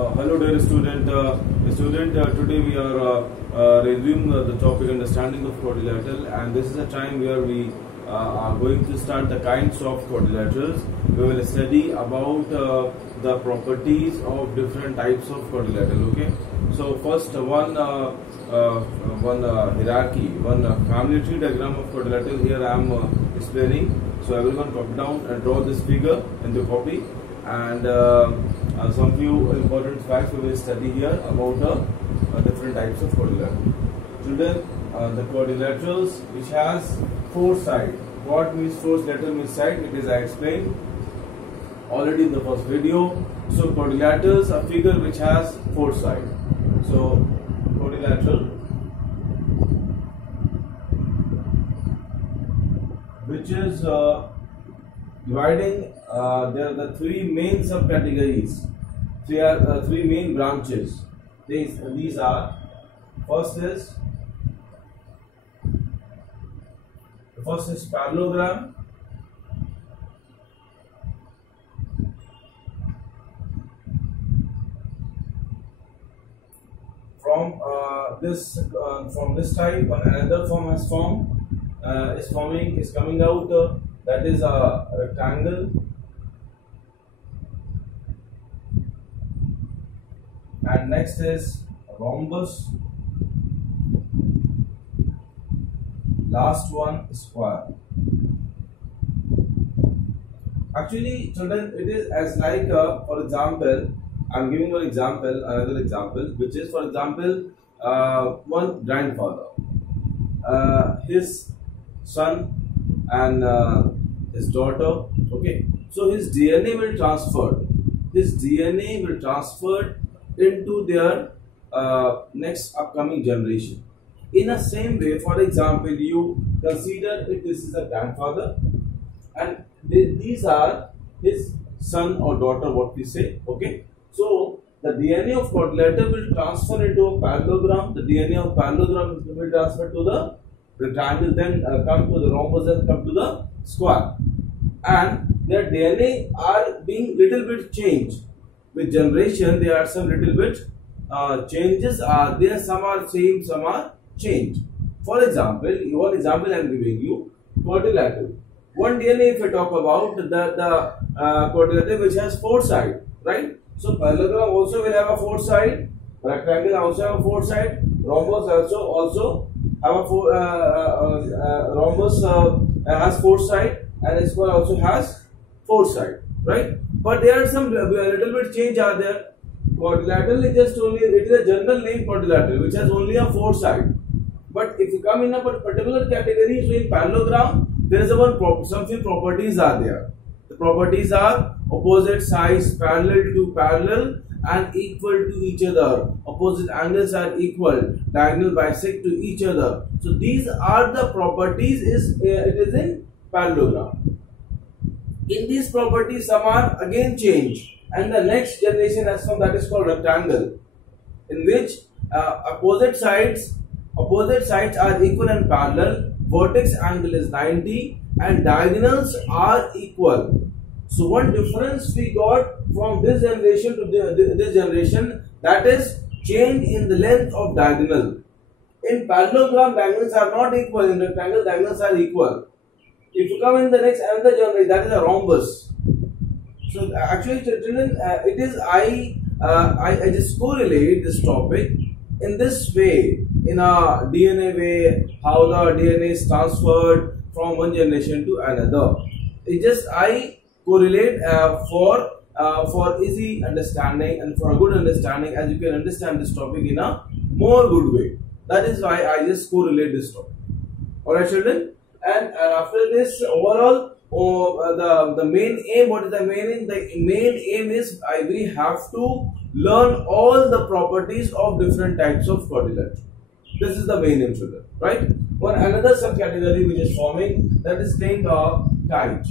Hello dear student. Today we are reviewing the topic understanding of quadrilateral, and this is a time where we are going to start the kinds of quadrilaterals. We will study about the properties of different types of quadrilateral. Okay, so first one hierarchy, one family tree diagram of quadrilateral. Here I am explaining. So everyone copy down and draw this figure in the copy, and some few important facts we will study here about the different types of quadrilateral. Children, the quadrilaterals which has four sides. What means four letter means side? It is I explained already in the first video. So quadrilaterals are figure which has four sides. So quadrilateral which is dividing, there are the three main subcategories, three main branches. These are, first is parallelogram, from this type. Another form is coming out, that is a rectangle, and next is rhombus, last one is square. Actually children, it is as like for example, I am giving one example, another example, which is, for example, one grandfather, his son and his daughter. Okay, so his DNA will transfer into their next upcoming generation. In the same way, for example, you consider if this is a grandfather and these are his son or daughter, what we say. Okay, so the DNA of quadrilateral will transfer into a parallelogram. The DNA of parallelogram will transfer to the rectangle, then come to the rhombus, then come to the square, and their DNA are being little bit changed with generation. There are some little bit changes are there. Some are same, some are changed. For example, one example I am giving you, quadrilateral. One DNA, if I talk about the quadrilateral which has four sides, right? So parallelogram also will have a four side, rectangle also have a four side, rhombus also have a four, rhombus has four side, and square also has four side, right? But there are some little bit change are there. Quadrilateral is just only, it is a general name quadrilateral which has only a four side. But if you come in a particular category, so in parallelogram there is some few properties are there. The properties are opposite sides parallel to parallel and equal to each other. Opposite angles are equal. Diagonal bisect to each other. So these are the properties. It is in parallelogram. In these properties, some are again changed, and the next generation has come, that is called rectangle, in which opposite sides are equal and parallel. Vertex angle is 90 and diagonals are equal. So one difference we got from this generation to this generation, that is change in the length of diagonal. In parallelogram, diagonals are not equal. In rectangle, diagonals are equal. If you come in the next another generation, that is a rhombus. So actually children, it is I just correlate this topic in this way, in a DNA way, how the DNA is transferred from one generation to another. It just I correlate for easy understanding and for a good understanding, as you can understand this topic in a more good way. That is why I just correlate this topic. Alright children, and after this overall, the main aim, what is the main aim? The main aim is we have to learn all the properties of different types of quadrilateral. This is the main aim, children, right? One another subcategory which is forming, that is named Kite.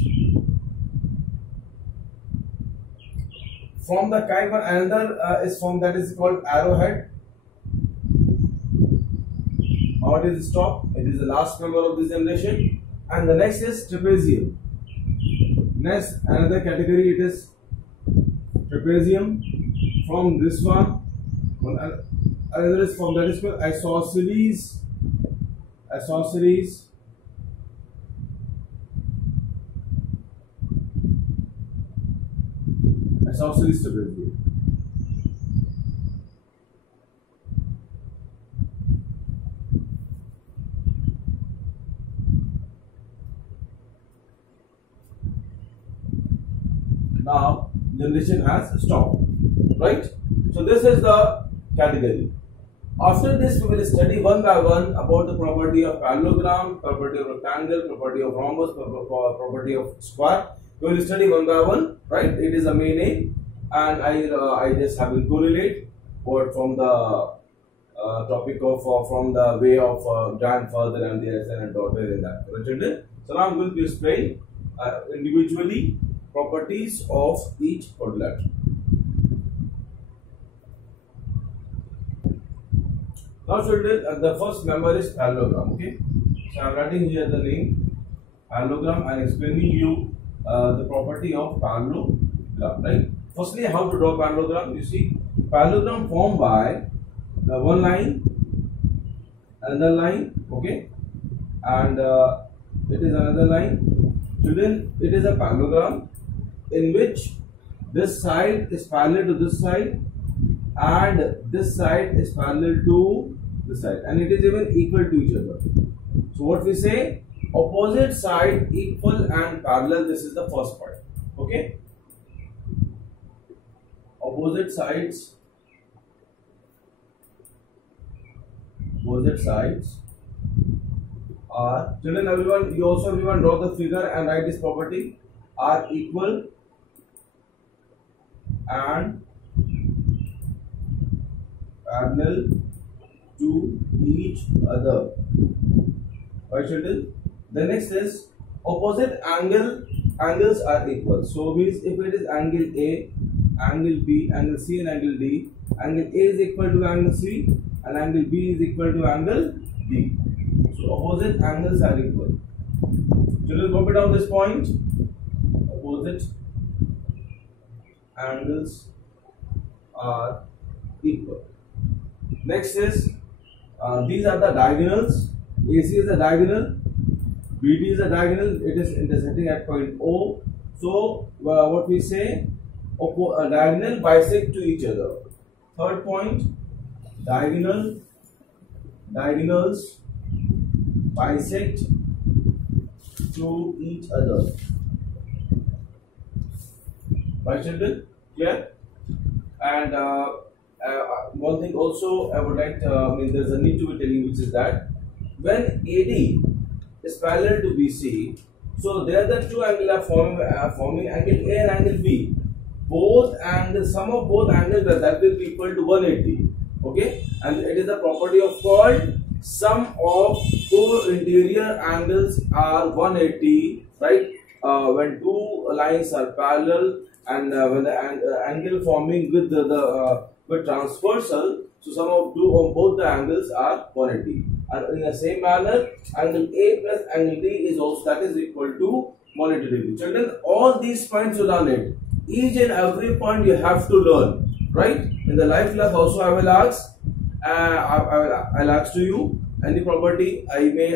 From the Kite, one another is formed, that is called Arrowhead. What is the stop? It is the last member of this generation. And the next is trapezium. Next, another category, it is trapezium. from this one, another is from that is called isosceles stability. Now generation has stopped, right? So this is the category. After this, we will study one by one about the property of parallelogram, property of rectangle, property of rhombus, property of square. We will study one by one, right? It is a main aim, and I just have to correlate what from the topic of from the way of grandfather and the son and daughter in that. Children. So now I'm going to explain individually properties of each quadrilateral. Now children, the first member is parallelogram. Okay, so I'm writing here the name parallelogram and explaining you the property of parallelogram. Right. Firstly, how to draw parallelogram? You see, parallelogram formed by one line, another line. Okay, and it is another line. Children, it is a parallelogram in which this side is parallel to this side and this side is parallel to this side, and it is even equal to each other. So what we say, opposite side equal and parallel. This is the first part. Okay, opposite sides are, children, everyone, you also everyone draw the figure and write this property, are equal and parallel to each other. Right, children? The next is opposite angles are equal. So means if it is angle A, angle B, angle C and angle D, angle A is equal to angle C and angle B is equal to angle D. So opposite angles are equal. Children, copy down this point. Opposite angles are equal. Next is these are the diagonals. AC is the diagonal, BD is the diagonal. It is intersecting at point O. So what we say, diagonal bisect to each other. Third point, diagonals bisect to each other. Right, children? Clear? And one thing also I would like to, there's a need to be telling, which is that when AD is parallel to BC, so there the two angles are forming angle A and angle B. Both angles, sum of both angles that will be equal to 180. Okay, and it is the property of called sum of co-interior angles are 180. Right, when two lines are parallel and when the angle forming with with transversal, so sum of both the angles are 180. And in the same manner, angle A plus angle D is also that is equal to 180 degrees. Children, all these points you learn it. Each and every point you have to learn. Right? In the life class also I will ask. I'll ask to you any property. I may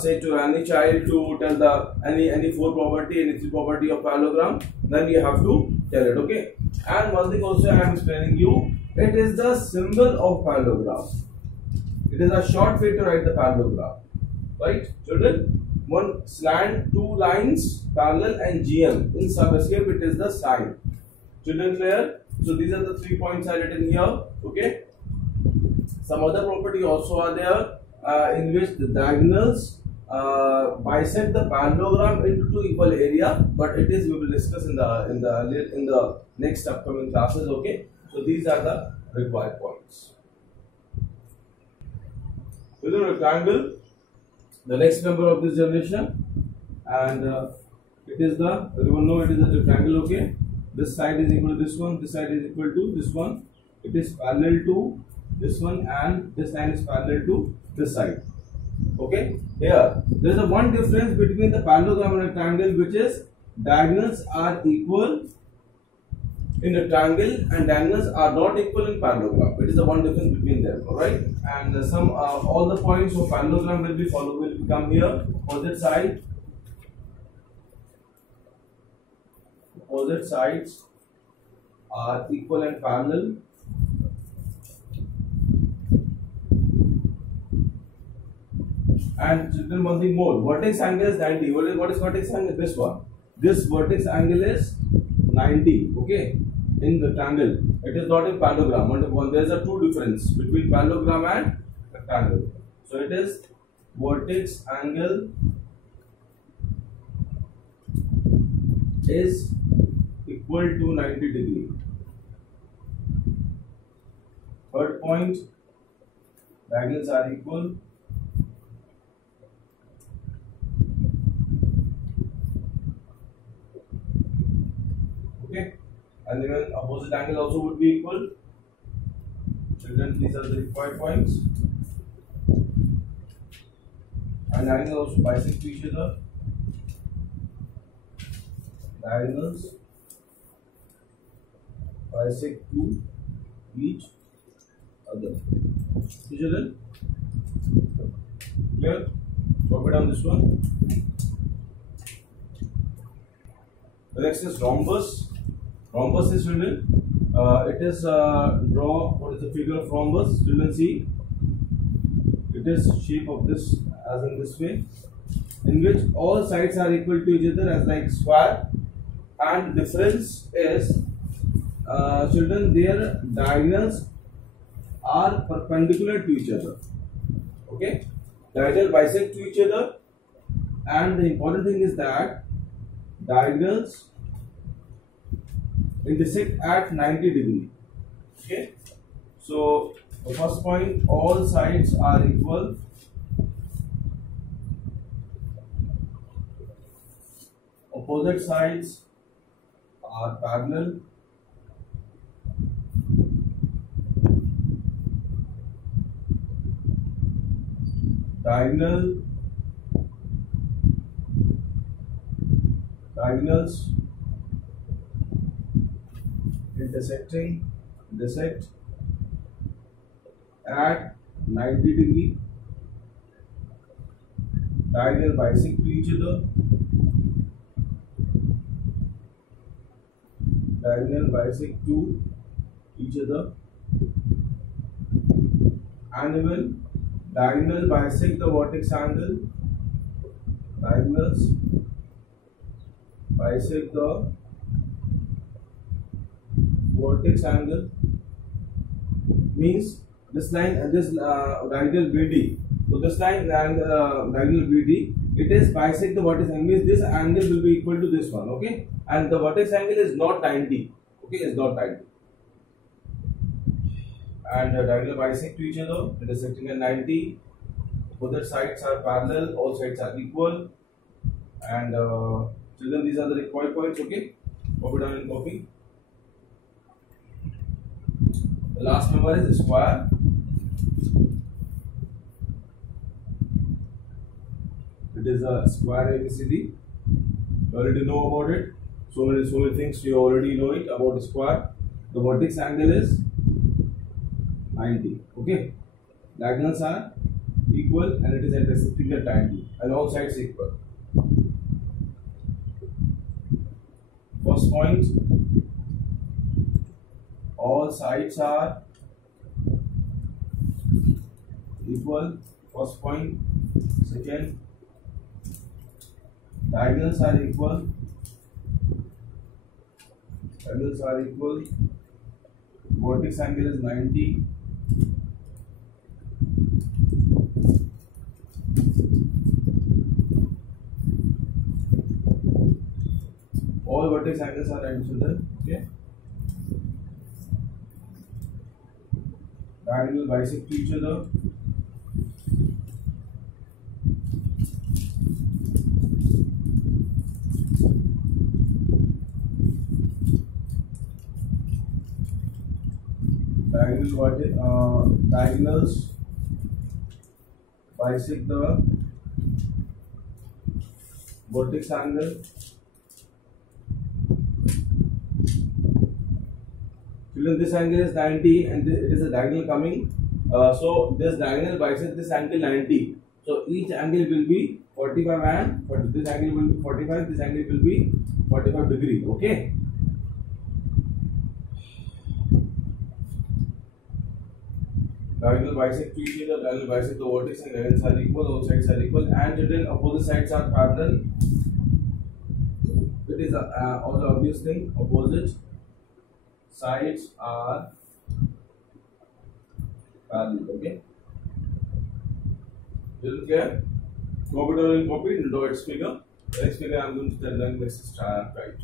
say to any child to tell the any four property, any three property of parallelogram. Then you have to tell it. Okay. And one thing also I am explaining you. It is the symbol of parallelogram. It is a short way to write the parallelogram. Right, children? One slant, two lines, parallel and GM. In subscript, it is the sign. Children, clear? So these are the 3 points I written here. Okay. Some other property also are there in which the diagonals bisect the parallelogram into two equal area. But it is we will discuss in the next upcoming classes. Okay. So these are the required points. Within a rectangle, the next member of this generation, and it is the, everyone know it is a rectangle. Okay, this side is equal to this one, this side is equal to this one, it is parallel to this one, and this line is parallel to this side. Okay, here there is a one difference between the parallelogram and rectangle, which is diagonals are equal in a triangle and diagonals are not equal in parallelogram. It is the one difference between them. All right, and some all the points of parallelogram will be followed will come here. Opposite sides are equal and parallel. And children, one thing more, vertex angle is 90. What is vertex angle? This one. This vertex angle is 90. Okay, in the triangle. It is not in parallelogram. There is a two difference between parallelogram and rectangle. So it is vertex angle is equal to 90 degree. Third point, diagonals are equal. Okay, and even opposite angle also would be equal. Children, these are the required points. And diagonals also bisect to each other. Diagonals bisect to each other. Children, clear? Copy down this one. The next is rhombus. Rhombus is children. It is draw. What is the figure of rhombus? Children, see. It is shape of this as in this way, in which all sides are equal to each other as like square, and difference is children, their diagonals are perpendicular to each other. Okay, diagonals bisect to each other, and the important thing is that diagonals intersect at 90 degree. Okay, so the first point, all sides are equal. Opposite sides are parallel. Diagonals intersect at 90 degree. Diagonal bisect to each other. Diagonal bisect to each other, and even diagonal bisect the vertex angle. Diagonals bisect the vertex angle means this line and this diagonal BD. So this line and diagonal BD, it is bisect the vertex angle, means this angle will be equal to this one. Okay, and the vertex angle is not 90. Okay, is not 90. And diagonal bisect to each other, intersecting at 90. Both sides are parallel, all sides are equal. And children, these are the required points. Okay, copy down and copy. The last number is square. It is a square ABCD. You already know about it. So many things you already know it about square. The vertex angle is 90. Okay. Diagonals are equal and it is intersecting at 90 and all sides equal. First point, all sides are equal. First point. Second, diagonals are equal. Diagonals are equal. Vertex angle is 90. All vertex angles are 90 children. Okay. Diagonal bisect to each other. Diagonals bisect the vertex angle. Children, this angle is 90 and it is a diagonal coming. So this diagonal bisects this angle 90. So each angle will be 45 and this angle will be 45, this angle will be 45 degree. Okay. Diagonal bisect to each other, diagonal bisect the vertex and diagonals are equal, all sides are equal, and children, opposite sides are parallel. It is also obvious thing, opposite sides are parallel. Okay. Children, clear? Copy it or copy it, draw its figure. The next figure I am going to tell them this is Kite.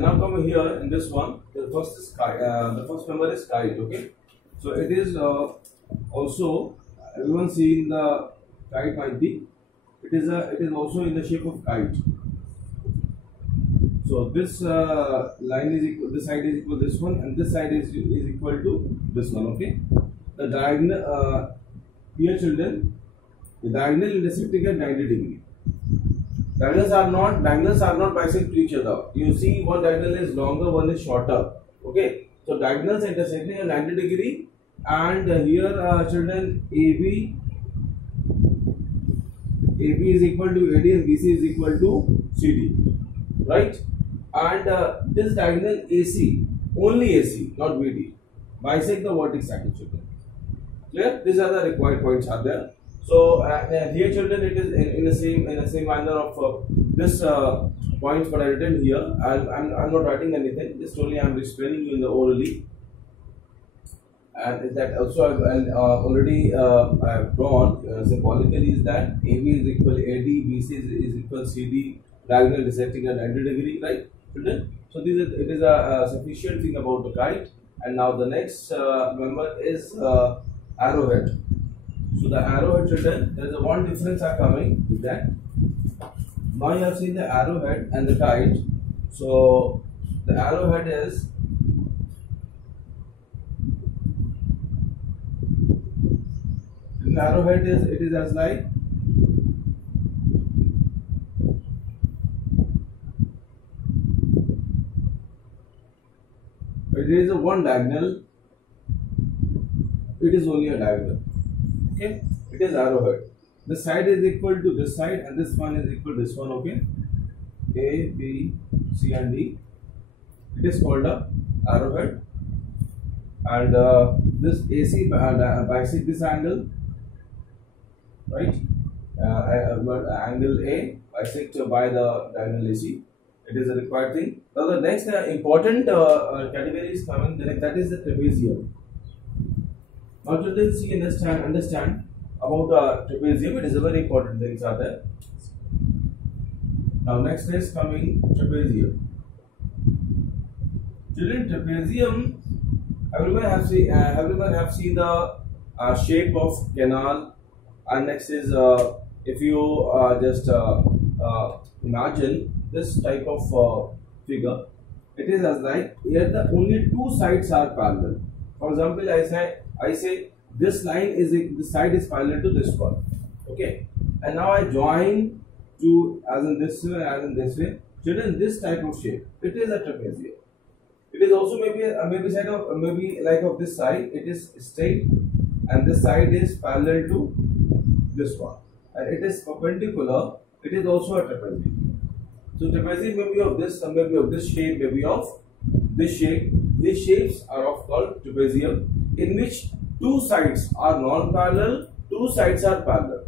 Now come here in this one. The first is Kite. The first member is Kite. Okay. So it is also everyone seeing the kite might be. It is also in the shape of kite. So this line is equal. This side is equal to this one, and this side is equal to this one. Okay. The diagonal here, children. The diagonal intersecting at 90 degree. Diagonals are not bisect to each other. You see, one diagonal is longer, one is shorter. Okay, so diagonals intersecting at 90 degree, and here, children, AB is equal to AD and BC is equal to CD, right? And this diagonal AC, only AC, not BD, bisect the vertex angle, children. Clear? These are the required points are there. So here, children, it is in the same manner of this points what I written here. I'm not writing anything. Just only I'm explaining you in the orally. And that also I've already I've drawn symbolically is that AB is equal to AD, BC is equal to CD, diagonal intersecting at 90 degree, right, children? So it is a sufficient thing about the kite. And now the next member is Arrowhead. So the arrowhead, children, there is a one difference are coming with that. Now you have seen the arrowhead and the kite. So the arrowhead is it is as like it is a one diagonal. It is only a diagonal. Okay, it is arrowhead. This side is equal to this side, and this one is equal to this one. Okay, A, B, C, and D. It is called a arrowhead, and this AC bisect this angle, right? Angle A bisect by the diagonal AC. It is a required thing. Now the next important category is coming. That is the trapezium. Now children, see, understand about trapezium. It is a very important things are there. Now next is coming trapezium. Children, trapezium. Everyone have seen the shape of canal. And next is if you just imagine this type of figure. It is as like here the only two sides are parallel. For example, I say this line is this side is parallel to this one. Okay, and now I join to as in this way. Children, this type of shape, it is a trapezium. It is also maybe side of maybe like of this side. It is straight, and this side is parallel to this one, and it is perpendicular. It is also a trapezium. So trapezium may be of this, maybe of this shape, maybe of this shape. These shapes are of called trapezium, in which two sides are non-parallel, two sides are parallel,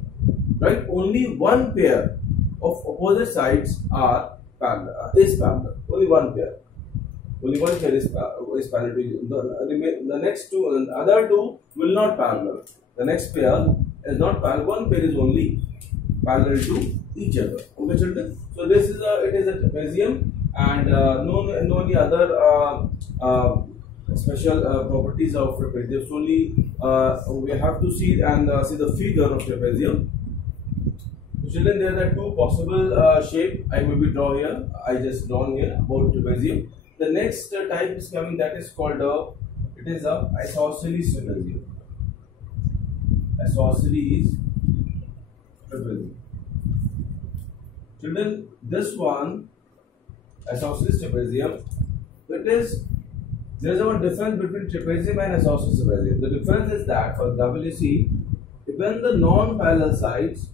right? Only one pair of opposite sides are parallel, is parallel. Only one pair is parallel to each other. The next two, the other two will not parallel. The next pair is not parallel. One pair is only parallel to each other. Okay, children. So this is it is a trapezium, and no any other special properties of trapezium. So only we have to see see the figure of trapezium. So children, there are two possible shape. I maybe draw here. I just drawn here about trapezium. The next type is coming, that is called it is a isosceles trapezium. Isosceles trapezium. Children, this one isosceles trapezium. it is, there is one difference between trapezium and isosceles trapezium. The difference is that, for example, you see, when the non-parallel sides,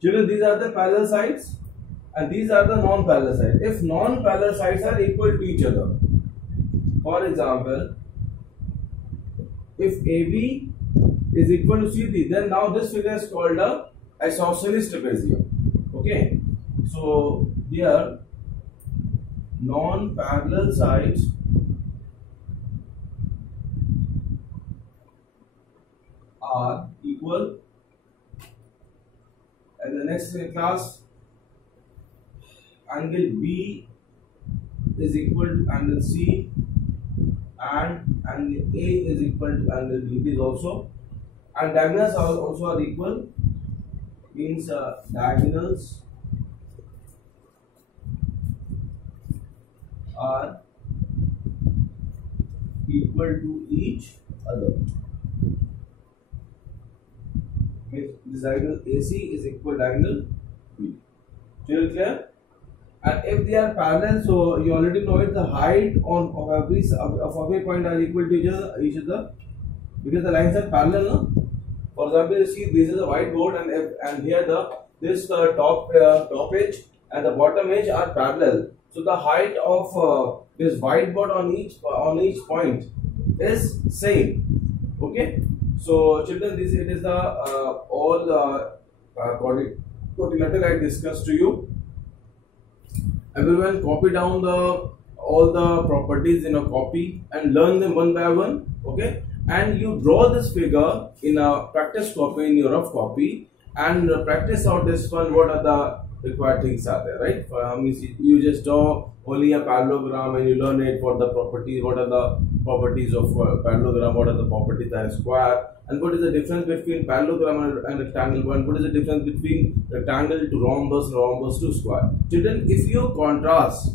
children, these are the parallel sides and these are the non-parallel sides. If non-parallel sides are equal to each other, for example, if AB is equal to CD, then now this figure is called a isosceles trapezium. Okay, so here non-parallel sides are equal, and the next class, angle B is equal to angle C and angle A is equal to angle B. It is also, and diagonals also are equal, means diagonals are equal to each other. Means this diagonal AC is equal to diagonal B. Still clear? And if they are parallel, so you already know it, the height of every point are equal to each other because the lines are parallel. No? For example, you see this is a whiteboard, and here this top edge and the bottom edge are parallel. So the height of this whiteboard on each point is same. Okay. So children, this it is the all quadrilateral I discussed to you. Everyone copy down all the properties in a copy and learn them one by one. Okay, and you draw this figure in a practice copy, in your rough copy, and practice out this one. What are the required things are there, right? You just draw only a parallelogram and you learn it for the properties. What are the properties of parallelogram? What are the properties of square? And what is the difference between parallelogram and rectangle? One, what is the difference between rectangle to rhombus and rhombus to square? Children, if you contrast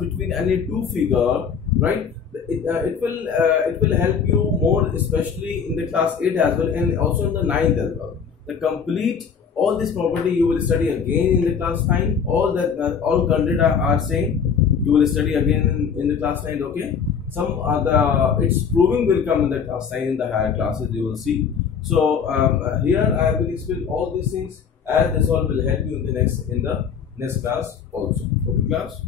between any two figure, right, it will help you more, especially in the class 8 as well, and also in the 9th as well. The complete all this property you will study again in the class 9. All that all content are same. You will study again in the class 9. Okay. Some its proving will come in the class 9 in the higher classes. You will see. So here I will explain all these things, and this all will help you in the next class also. Okay, class.